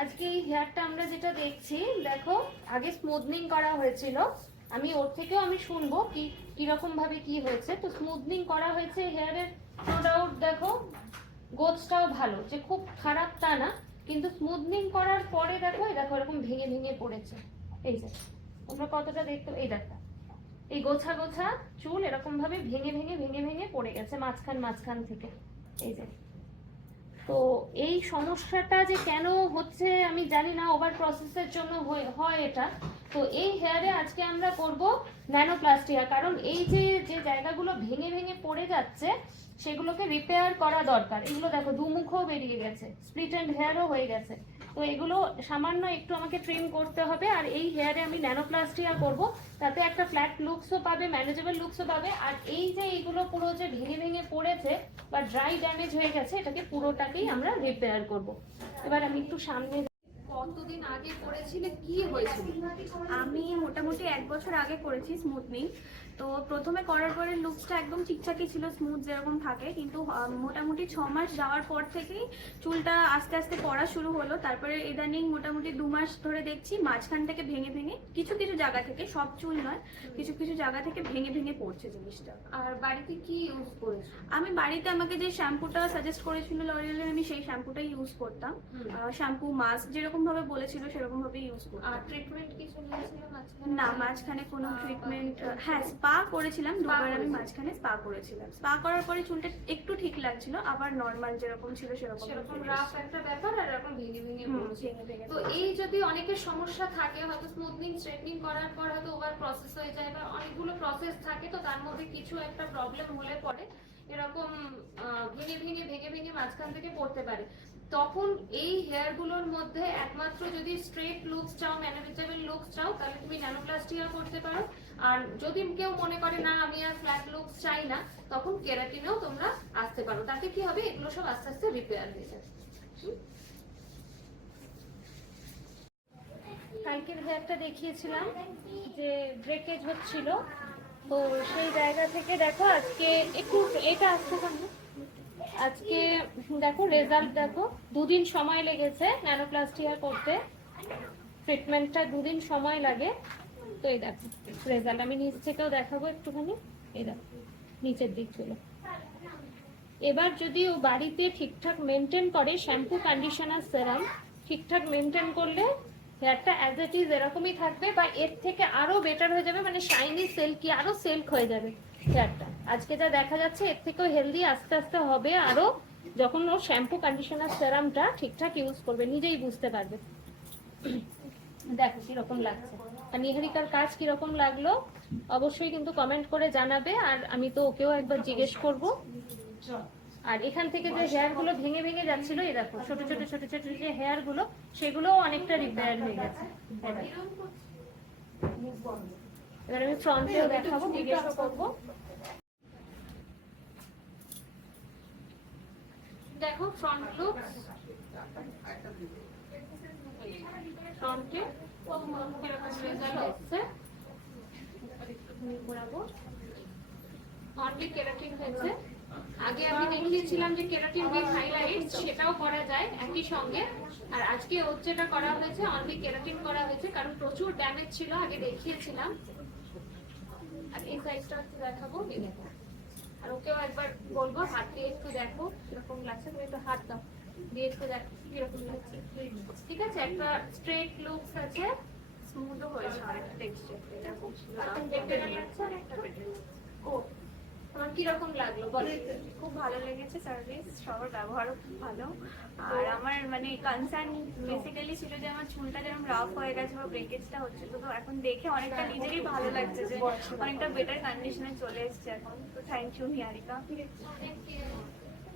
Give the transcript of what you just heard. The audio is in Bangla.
আজকে এই হেয়ারটা আমরা যেটা দেখছি, দেখো আগে স্মুথনিং করা হয়েছিল, আমি ওর থেকেও আমি শুনবো কি কিরকম ভাবে কি হয়েছে। তো স্মুথনিং করা হয়েছে হেয়ারের, নো ডাউট দেখো গোছটাও ভালো, যে খুব খারাপ তা না, কিন্তু স্মুথনিং করার পরে দেখো এই দেখো এরকম ভেঙে ভেঙে পড়েছে। এই যে তোমরা কতটা দেখতে, এই দেখো এই গোছা গোছা চুল এরকম ভাবে ভেঙে ভেঙে ভেঙে ভেঙে পড়ে গেছে মাঝখান থেকে। এই যে, তো এই সমস্যাটা যে কেন হচ্ছে আমি জানি না, ওভার প্রসেসের জন্য হয় এটা। তো এই হেয়ারে আজকে আমরা করব ন্যানোপ্লাস্টিয়া, কারণ এই যে যে জায়গাগুলো ভেঙে ভেঙে পড়ে যাচ্ছে সেগুলোকে রিপেয়ার করা দরকার। এগুলো দেখো দুমুখও বেরিয়ে গেছে, স্প্লিট এন্ড হেয়ারও হয়ে গেছে। তো এগুলো সামান্য একটু আমাকে ট্রিম করতে হবে, আর এই হেয়ারে আমি ন্যানোপ্লাস্টিয়া করব, তাতে একটা ফ্ল্যাট লুকসও পাবে, ম্যানেজেবল লুকসও পাবে। আর এই যে এইগুলো পুরো যে ভেঙে ভেঙে পড়েছে বা ড্রাই ড্যামেজ হয়ে গেছে, এটাকে পুরোটাকেই আমরা রিপেয়ার করব। এবার আমি একটু সামনে, কতদিন আগে করেছিলে, কি হয়েছিল? আমি মোটামুটি 1 বছর আগে করেছি স্মুথনিং। তো প্রথমে করার পরে লুকসটা একদম ঠিকঠাকই ছিল, স্মুথ যেরকম থাকে, কিন্তু মোটামুটি 6 মাস যাওয়ার পর থেকেই চুলটা আস্তে আস্তে পড়া শুরু হলো। তারপরে ইদানিং মোটামুটি 2 মাস ধরে দেখছি মাঝখান থেকে ভেঙে ভেঙে কিছু কিছু জায়গা থেকে, সব চুল নয়, কিছু কিছু জায়গা থেকে ভেঙে ভেঙে পড়ছে জিনিসটা। আর বাড়িতে কি ইউজ করেছো? আমি বাড়িতে আমাকে যে শ্যাম্পুটা সাজেস্ট করেছিল লরিয়ালের, আমি সেই শ্যাম্পুটাই ইউজ করতাম। শ্যাম্পু মাস্ক যেরকম ভাবে বলেছিল সেরকম ভাবে ইউজ করতাম। আর ট্রিটমেন্ট কিছু নিয়েছিল মাঝখানে? না, মাঝখানে কোনো ট্রিটমেন্ট, হ্যাঁ স্পা করেছিলাম, দুবার আমি মাঝখানে স্পা করেছিলাম। স্পা করার পরে চুলটা একটু ঠিক লাগছিল, আবার নর্মাল যেরকম ছিল সেরকম রাফ একটা ব্যাপার, আর এরকম ভেঙে ভেঙে পড়ছে। তো এই যদি অনেকের সমস্যা থাকে, হয়তো স্মুথনিং স্ট্রেটনিং করার পর হয়তো ওভার প্রসেস হয়ে যায় বা অনেকগুলো প্রসেস থাকে, তো তার মধ্যে কিছু একটা প্রবলেম হলে পরে এরকম ভেঙে ভেঙে ভেঙে ভেঙে মাঝখান থেকে পড়তে পারে। তখন এই হেয়ার গুলোর মধ্যে একমাত্র যদি স্ট্রেট লুকস চাও, ম্যানেজেবল লুকস চাও, তাহলে তুমি ন্যানোপ্লাস্টিয়া করতে পারো। আর যদি কেউ মনে করে না আমি আর ফ্ল্যাট লুকস চাই না, তখন কেরাটিনেও তোমরা আসতে পারো। তাতে কি হবে, এগুলো সব আস্তে আস্তে রিপেয়ার হয়ে যাবে। কালকের হেয়ারটা দেখিয়েছিলাম যে ব্রেকেজ হচ্ছিল, তো সেই জায়গা থেকে দেখো আজকে একটু এটা আসতে পারবে, আজকে দেখো রেজাল্ট দেখো। 2 দিন সময় লেগেছে ন্যানোপ্লাস্টিয়া করতে, ট্রিটমেন্টটা 2 দিন সময় লাগে। তো এই দেখো রেজাল্ট, আমি নিচ থেকেও দেখাবো একটুখানি। এই দেখো নিচের দিকগুলো। এবার যদি ও বাড়িতে ঠিকঠাক মেনটেন করে, শ্যাম্পু কন্ডিশনার সেরাম ঠিকঠাক মেনটেন করলে হেয়ারটা অ্যাজ ইট ইজ এরকমই থাকবে, বা এর থেকে আরো বেটার হয়ে যাবে, মানে শাইনি সিল্কি আরো সিল্ক হয়ে যাবে হেয়ারটা। আজকে যা দেখা যাচ্ছে এর থেকেও হেলদি আস্তে আস্তে হবে আরো, যখন ও শ্যাম্পু কন্ডিশনার সেরামটা ঠিকঠাক ইউজ করবে, নিজেই বুঝতে পারবে। দেখো কিরকম লাগছে, আর নিহারিকার কাজ কিরকম লাগলো অবশ্যই কিন্তু কমেন্ট করে জানাবে। আর আমি তো ওকেও একবার জিজ্ঞেস করব। আর এখান থেকে যে হেয়ার গুলো ভেঙে ভেঙে যাচ্ছিল, এই দেখো ছোট ছোট ছোট ছোট যে হেয়ার গুলো, সেগুলোও অনেকটা রিপেয়ার হয়ে গেছে। এবার আমি ফ্রন্টেও দেখাবো, জিজ্ঞেসও করবো। দেখো ফ্রন্ট লুক, ফ্রন্টে কিরকম রেজাল্ট এসেছে ঘোরাবো। অনলি কেরাটিন হয়েছে, আগে আমি দেখিয়েছিলাম যে কেরাটিন উইথ হাইলাইট, সেটাও করা যায় একই সঙ্গে। আর আজকে ওর যেটা করা হয়েছে অনলি কেরাটিন করা হয়েছে, কারণ প্রচুর ড্যামেজ ছিল, আগে দেখিয়েছিলাম। আর এই সাইজটা একটু দেখাবো, দেখো। আর ওকেও একবার বলবো হাত দিয়ে একটু দেখো কিরকম লাগছে, তুমি একটু হাত দাও দিয়ে একটু দেখো কিরকম লাগছে। ঠিক আছে, একটা স্ট্রেট লুকস আছে, স্মুথও হয়েছে অনেকটা টেক্সচার, দেখতে লাগছে। আর একটা ও তোমার কিরকম লাগলো বলো? খুব ভালো লেগেছে, সার্ভিস সবার ব্যবহারও খুব ভালো। আর আমার মানে কনসার্ন বেসিক্যালি ছিল যে আমার চুলটা যেরকম রাফ হয়ে গেছে বা ব্রেকেজটা হচ্ছে, তো এখন দেখে অনেকটা নিজেরই ভালো লাগছে যে অনেকটা বেটার কন্ডিশনে চলে এসছে এখন। তো থ্যাংক ইউ নিহারিকা।